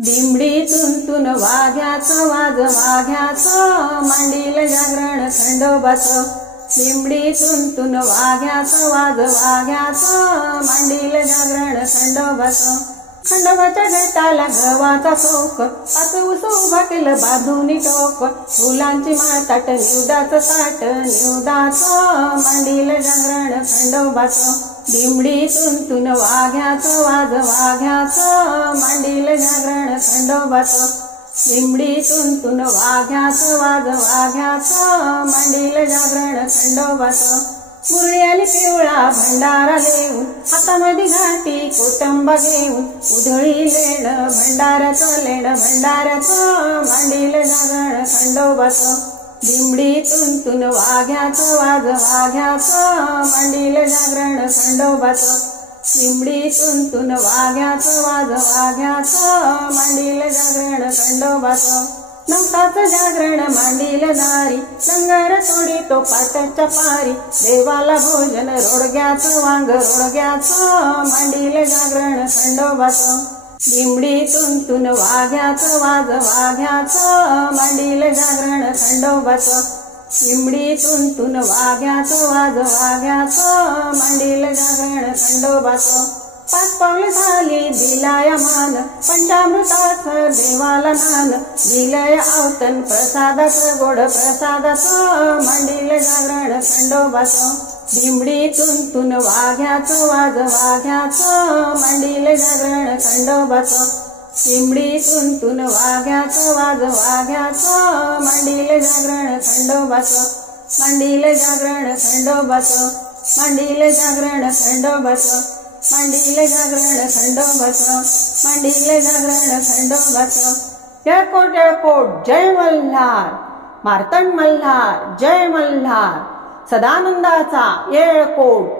दिमडी तुंतून वाघ्याचं वाज वाघ्याचं, मांडील जागरण खंडोबाचं. दिमडी तुंतून वाघ्याचं वाज वाघ्याचं, मांडील जागरण खंडोबाचं. खंडोबाच्या गटाला गव्हाचा चोक, पाच ऊस उभा केलं बांधून टोक. फुलांची माळ ताट निवदाचं ताट निवदाचं, मांडील जागरण खंडोबाचं. दिमडी तुंतून वाघ्याचं वाज वाघ्याचं, मांडील जागरण खंडोबाचं. दिमडी तुंतून वाघ्याचं वाज वाघ्याचं, मांडील जागरण खंडोबाचं. मुरळी आली पिवळा भंडारा देऊन, हातामध्ये घाटी कोटंबा घेऊन. उधळी लेण भंडाऱ्याचं लेण भंडाऱ्याचं, मांडील जागरण खंडोबाचं. दिमडी तुंतून वाघ्याचं वाज वाघ्याचं, मांडील जागरण खंडोबाचं. दिमडी तुंतून वाघ्याचं वाज वाघ्याचं, मांडील जागरण खंडोबाचं. नवसाचं जागरण मांडील दारी, लंगर तोडी तो पाटाच्या पारी. देवाला भोजन रोडग्याचं वांग रोडग्याचं, मांडील जागरण खंडोबाचं. दिमडी तुंतून वाघ्याचं वाज वाघ्याचं, मांडील जागरण खंडोबाचं. दिमडी तुंतून वाघ्याचं वाज वाघ्याचं, मांडील जागरण खंडोबाचं. पाच पावले झाली दिलाया मान, पंचामृताचं देवाला नान. दिलय आवतन प्रसादाचं गोड प्रसादाचं, मांडील जागरण खंडोबाचं. दिमडी तुंतून वाघ्याचं वाज वाघ्याचं, मांडील जागरण खंडोबाचं. दिमडी तुंतून वाघ्याचं वाज वाघ्याचं, मांडील जागरण खंडोबाचं. मांडील जागरण खंडोबाचं, मांडील जागरण खंडोबाचं. मांडील जागरण खंडोबाचं, मांडील जागरण खंडोबाचं. येळकोट जय मल्हार, मार्तंड मल्हार जय मल्हार. सदानंदाचा येळकोट.